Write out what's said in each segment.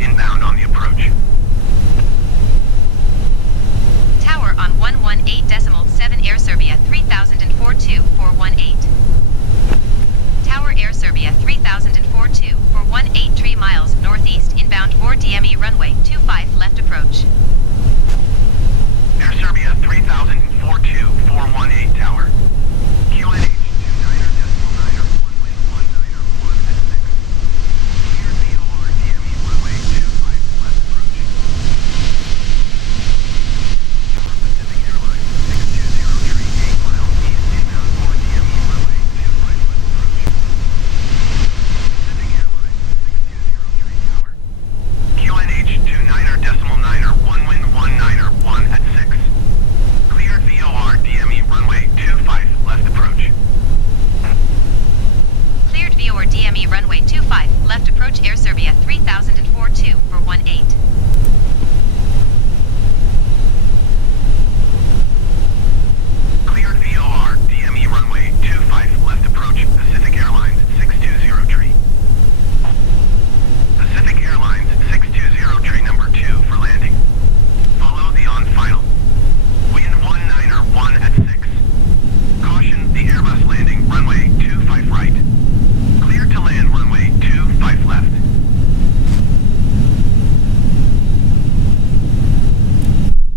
inbound on the approach. Tower on 118.7 Air Serbia 30042418. Tower Air Serbia 30042418 3 miles northeast inbound 4 DME runway 25 left approach. Air Serbia 30042418 Tower. QNH 29er.9er 119er 1 at 6. Clear VOR DME runway 25 left approach. Tower Pacific Airlines 6203 8 miles east inbound 4 DME runway 25 left approach. Pacific Airlines 6203 Tower. QNH 29er.9er 119er 1 at 6. Cleared VOR DME runway 25 left approach. Cleared VOR DME runway 25 left approach Air Serbia 30042418. Cleared VOR DME runway 25 left approach Pacific Airlines 6203. Pacific Airlines 620 number 2 for landing. Follow the on final. Wind 19er 1 at 6. Caution the Airbus landing runway 25 right. Clear to land runway 25 left.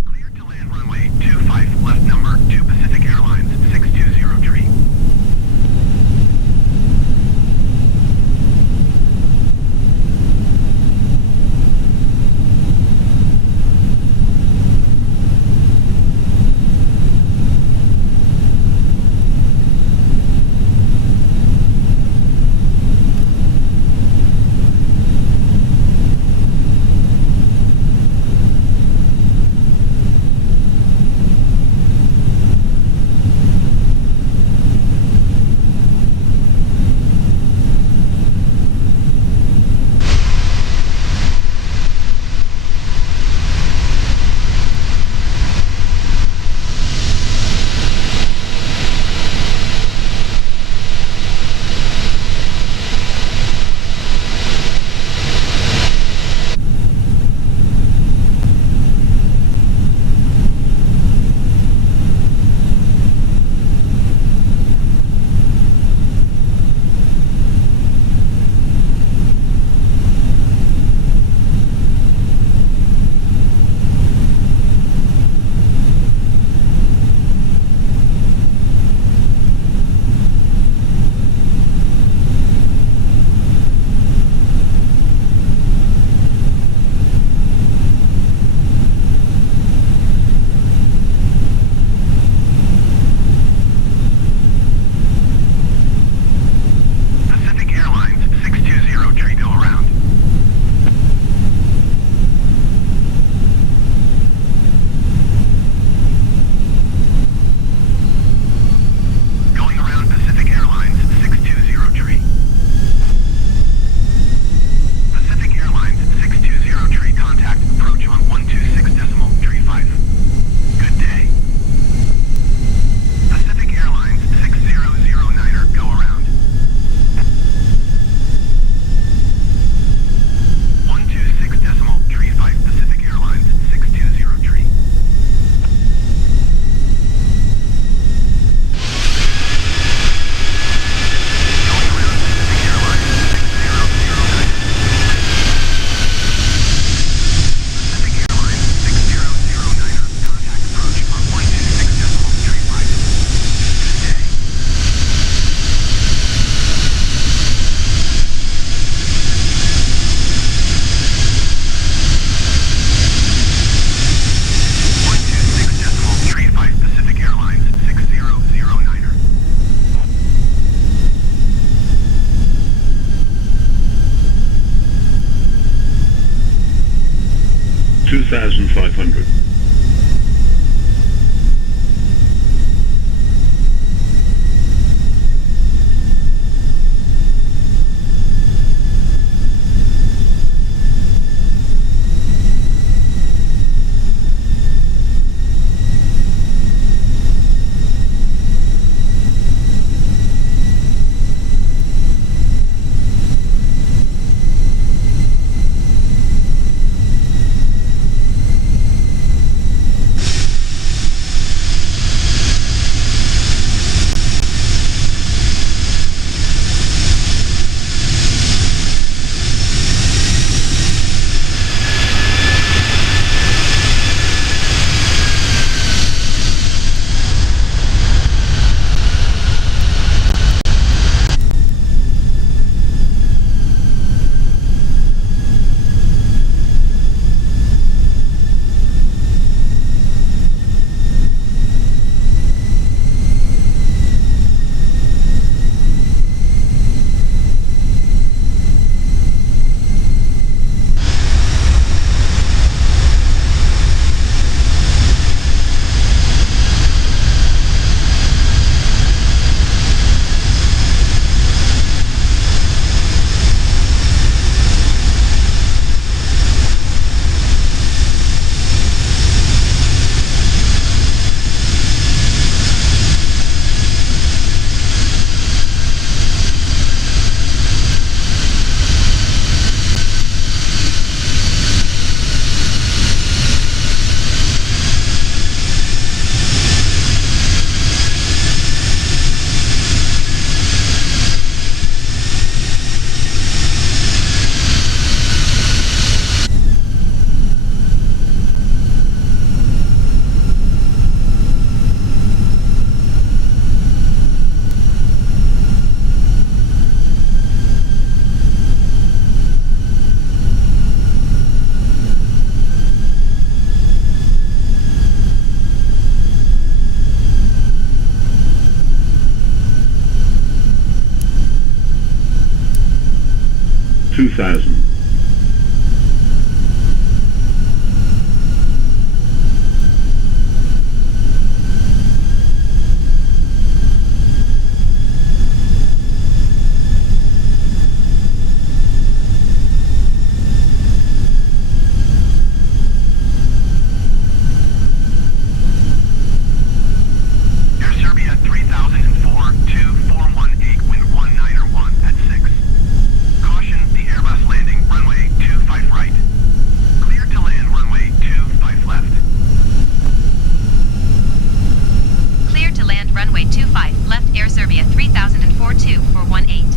Clear to land runway 25 left number 2 Pacific Airlines 6203. Pacific Airlines 6203 go around. Going around Pacific Airlines 6203. Pacific Airlines 6203 contact approach on 126.35. Good day. Pacific Airlines 6009er go around. 126.35 Pacific Airlines 6203. Going around Pacific Airlines 6009. Pacific Airlines 6009er contact approach on 126.35. Good day. Pacific Airlines 6009er. 2,500. 2000. Air Serbia 3004, 2418, wind 1901 at 6. Caution, the Airbus landing, runway 25 right. Clear to land, runway 25 left. Clear to land runway 25 left Air Serbia 3004 2418.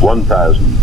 One thousand.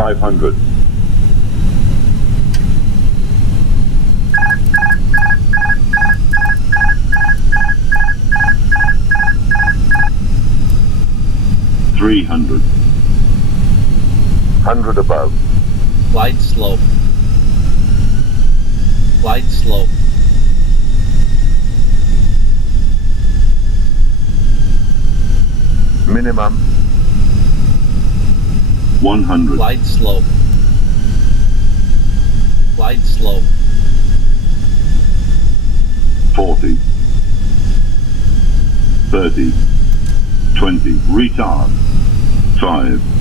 $500. $300. 100 above. Glide slope. Glide slope. Minimum 100. Glide slope. Glide slope. 40. 30. 20. Retard. 5.